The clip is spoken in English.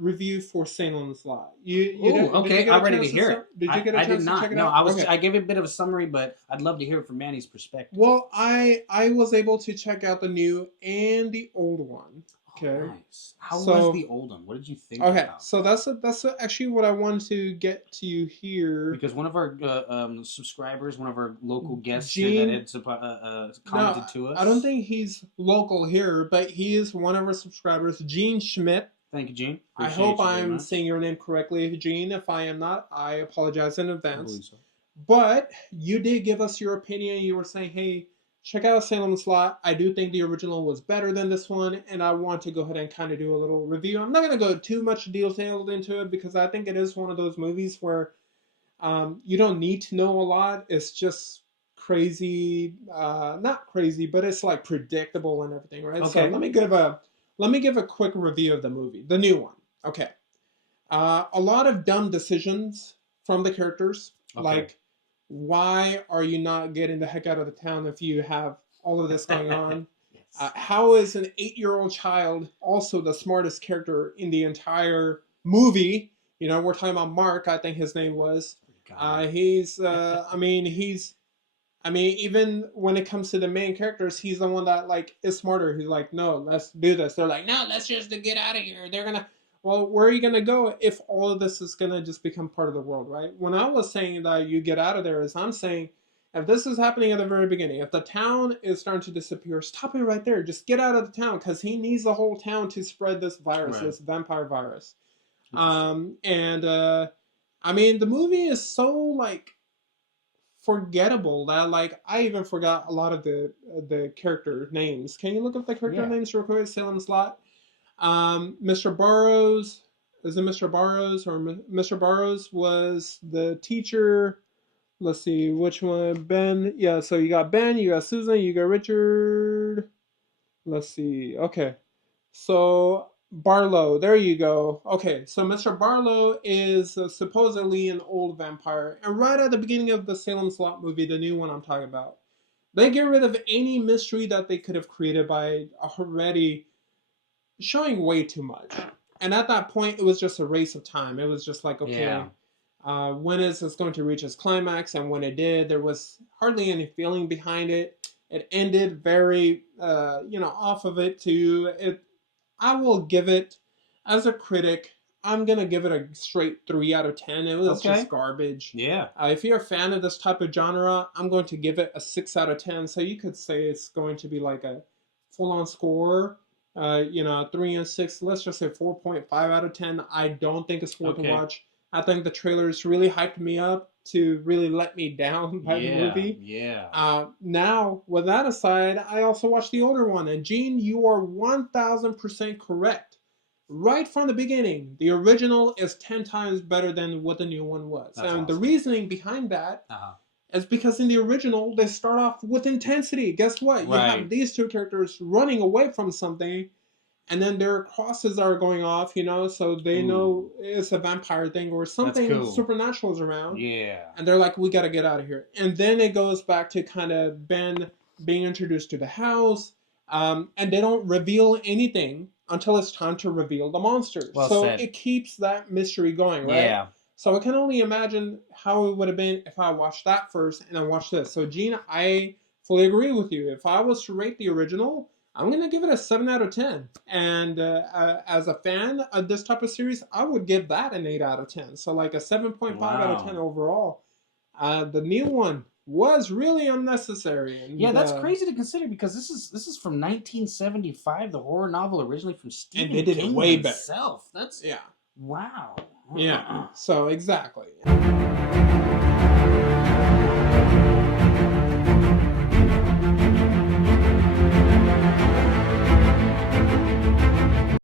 review for Salem's Lot. Did you Okay. get a I'm ready to chance hear it. Did you get a I did chance to not. check it No, out? Okay. I gave it a bit of a summary, but I'd love to hear it from Manny's perspective. Well, I was able to check out the new and the old one. Oh, Okay. nice. How was So the old one? What did you think okay, about so it? that's actually what I wanted to get to you here. Because one of our subscribers, one of our local guests here that Gene, had no, commented to I don't us. think he's local here, but he is one of our subscribers, Gene Schmidt. Thank you, Gene. I Appreciate hope you very I'm much. saying your name correctly, Gene. If I am not, I apologize in I advance. believe so. But you did give us your opinion. You were saying, hey, check out Salem's Lot. I do think the original was better than this one, and I want to go ahead and kind of do a little review. I'm not going to go too much detailed into it because I think it is one of those movies where you don't need to know a lot. It's just crazy, not crazy, but it's like predictable and everything, right? So Okay. let me give a quick review of the movie, the new one. Okay, a lot of dumb decisions from the characters, Okay. like why are you not getting the heck out of the town if you have all of this going on? Yes. How is an 8-year-old child also the smartest character in the entire movie? You know, we're talking about Mark, I think his name was. I mean, even when it comes to the main characters, he's the one that like is smarter. He's like, no, let's do this. They're like, no, let's just get out of here. They're gonna. Well, where are you gonna go if all of this is gonna just become part of the world, right? When I was saying that you get out of there, is I'm saying if this is happening at the very beginning, if the town is starting to disappear, stop it right there. Just get out of the town because he needs the whole town to spread this virus, Right. this vampire virus. Interesting. And I mean, the movie is so like forgettable that like I even forgot a lot of the character names. Can you look up the character Yeah. names real quick? Salem's Lot. Mr. Burrows, is it Mr. Burrows or Mr. Burrows was the teacher. Let's see which one. Ben. Yeah. So you got Ben. You got Susan. You got Richard. Let's see. Okay. So Barlow, there you go. Okay, so Mr. Barlow is supposedly an old vampire, and right at the beginning of the Salem Slot movie, the new one I'm talking about, they get rid of any mystery that they could have created by already showing way too much. And at that point, it was just a race of time. It was just like, Yeah. okay, when is this going to reach its climax? And when it did, there was hardly any feeling behind it. It ended very, off of it too. I will give it, as a critic, I'm gonna give it a straight 3 out of 10. It was just Okay. garbage. Yeah. If you're a fan of this type of genre, I'm going to give it a 6 out of 10. So you could say it's going to be like a full-on score. 3 and 6. Let's just say 4.5 out of 10. I don't think it's worth to Okay. watch. I think the trailers really hyped me up to really let me down by the Yeah. movie. Yeah. Now, with that aside, I also watched the older one. And Gene, you are 1000% correct. Right from the beginning, the original is 10 times better than what the new one was. That's And the awesome. reasoning behind that Uh-huh. is because in the original, they start off with intensity. Guess what? You have Right. these two characters running away from something, and then their crosses are going off, so they Ooh. know it's a vampire thing or That's something cool. supernatural is around, Yeah. and they're like, we got to get out of here. And then it goes back to kind of Ben being introduced to the house, and they don't reveal anything until it's time to reveal the monsters. Well So said. it keeps that mystery going, right? Yeah. So I can only imagine how it would have been if I watched that first and I watched this. So Gene, I fully agree with you. If I was to rate the original, I'm gonna give it a 7 out of 10. And as a fan of this type of series, I would give that an 8 out of 10. So like a 7.5 out of 10 Wow. overall. The new one was really unnecessary, Yeah, and that's crazy to consider because this is from 1975, the horror novel originally from and Stephen they did it King way better. himself. That's Yeah, wow. yeah. So exactly.